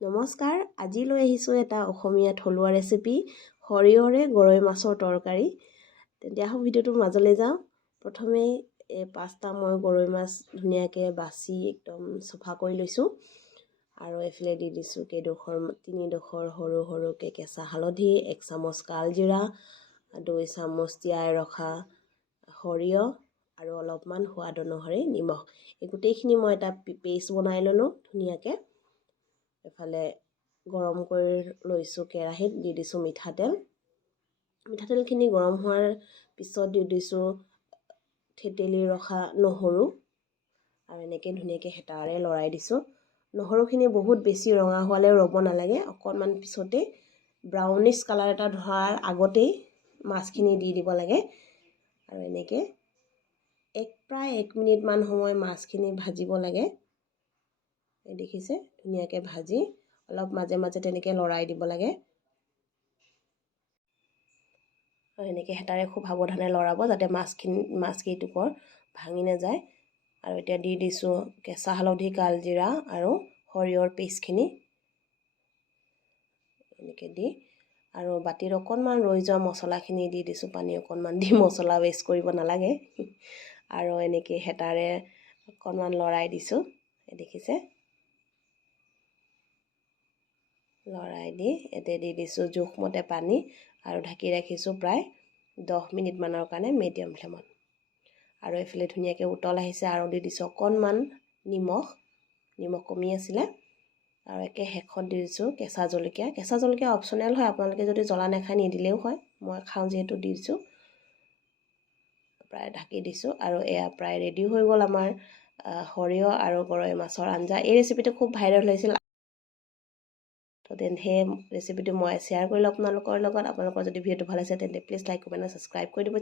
নমস্কাৰ, আজি লৈ আহিছোঁ এটা অসমীয়া থলুৱা ৰেচিপি সৰিয়হৰে গৰৈ মাছৰ তৰকাৰী। তেন্তে আহক ভিডিঅ'টোৰ মাজলৈ যাওঁ। প্ৰথমে পাঁচটা মই গৰৈ মাছ ধুনীয়াকৈ বাছি একদম চফা কৰি লৈছোঁ আৰু এইফালে দি দিছোঁ তিনিডোখৰ সৰু সৰুকৈ কেঁচা হালধি, 1 চামুচ কালজিৰা, 2 চামুচ তিয়াই ৰখা সৰিয়হ আৰু অলপমান সোৱাদ অনুসৰি নিমখ। এই গোটেইখিনি মই এটা পেষ্ট বনাই ল'লোঁ ধুনীয়াকৈ। এফালে গৰম কৰি লৈছোঁ কেৰাহীত, দি দিছোঁ মিঠাতেল। মিঠাতেলখিনি গৰম হোৱাৰ পিছত দি দিছোঁ থেতেলি ৰখা নহৰু আৰু এনেকৈ ধুনীয়াকৈ হেতাৰে লৰাই দিছোঁ। নহৰুখিনি বহুত বেছি ৰঙা হোৱালৈ ৰ'ব নালাগে, অকণমান পিছতেই ব্ৰাউনিছ কালাৰ এটা ধৰাৰ আগতেই মাছখিনি দি দিব লাগে আৰু এনেকৈ প্ৰায় 1 মিনিটমান সময় মাছখিনি ভাজিব লাগে। দেখিছে ধুনীয়াকৈ ভাজি অলপ মাজে মাজে তেনেকৈ লৰাই দিব লাগে আৰু এনেকৈ হেতাৰে খুব সাৱধানে লৰাব যাতে মাছকেইটুকুৰ ভাঙি নাযায়। আৰু এতিয়া দি দিছোঁ কেঁচা হালধি, কালজিৰা আৰু সৰিয়হৰ পেষ্টখিনি এনেকৈ দি আৰু বাতিত অকণমান ৰৈ যোৱা মছলাখিনি দি দিছোঁ। পানী অকণমান দি মছলা ৱেষ্ট কৰিব নালাগে আৰু এনেকৈ হেতাৰে অকণমান লৰাই দিছোঁ। দেখিছে লৰাই দি ইয়াতে দি দিছোঁ জোখমতে পানী আৰু ঢাকি ৰাখিছোঁ প্ৰায় 10 মিনিটমানৰ কাৰণে মিডিয়াম ফ্লেমত। আৰু এইফালে ধুনীয়াকৈ উতল আহিছে আৰু দি দিছোঁ অকণমান নিমখ কমি আছিলে আৰু একে শেষত দি দিছোঁ কেঁচা জলকীয়া। কেঁচা জলকীয়া অপশ্যনেল হয়, আপোনালোকে যদি জ্বলা নাখায় নিদিলেও হয়, মই খাওঁ যিহেতু দি দিছোঁ। প্ৰায় ঢাকি দিছোঁ আৰু এয়া প্ৰায় ৰেডি হৈ গ'ল আমাৰ সৰিয়হ আৰু গৰৈ মাছৰ আঞ্জা। এই ৰেচিপিটো খুব ভাইৰেল হৈছিল। তো সেই ৰেচিপিটো মই শ্বেয়াৰ কৰিলোঁ আপোনালোকৰ লগত। আপোনালোকৰ যদি ভিডিঅ'টো ভাল হৈছে তেন্তে প্লিজ লাইক, কমেণ্ট আৰু ছাবস্ক্ৰাইব কৰি দিব।